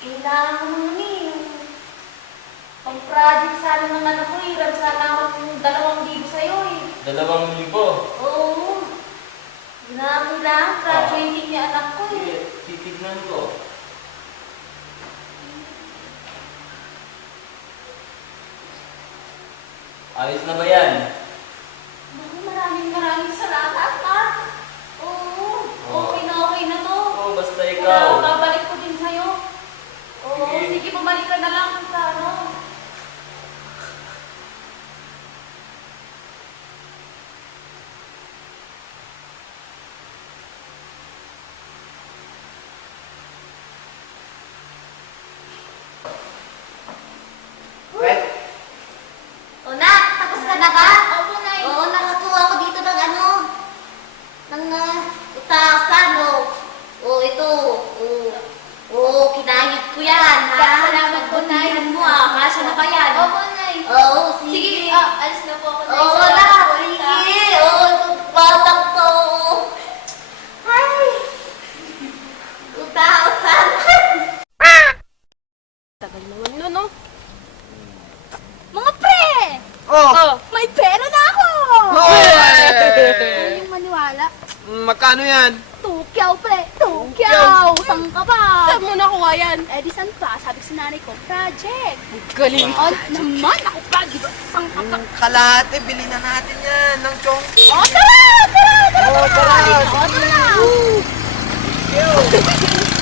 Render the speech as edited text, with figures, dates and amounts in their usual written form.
Kailangan ko naman eh. Pang-project sana ng anak ko eh. Ram sana ako ng 2,000 sa'yo eh. 2,000. Oo. Ginamit lang. Graduating niya anak ko eh. Sige, titignan ko. Ayos na ba yan? Naku, maraming salamat ha. Oo. Okay na to. Oo, basta Kaya ikaw. babalik ko din sa'yo. Oo, Sige. sige, bumalik ka na lang sa ano. Wait, O na, tapos ka na ba? Opo, Nay. Oo, nakakuha ko dito ng ano, ng utasan, o. O, ito, o. O, kinahit ko yan, ha? Salamat po, Nay. Pagpilihan mo, ah. Kasya na ba yan? Opo, Nay. Oo, sige. Sige, alis na po ako, Nay. Oo Salamat na, po, sige. Nay. Oo, itong batang to. Ay! 2,000. Tagal naman nun, no? Mga pre! oh! May pera na ako! Hoy! Ano yung maniwala? Magkano yan? Tukyaw, pre! Tukyaw! Saan ka ba? Saan mo nakuha yan? Eh, di saan pa? Sabi ko sa nanay ko, project. Galing. Oh, naman! Ako pa, di ba? Saan ka pa? Kalate, bili na natin yan ng chongki. Oh, tara! Tara! Tara! Oh, tara! Oh, tara!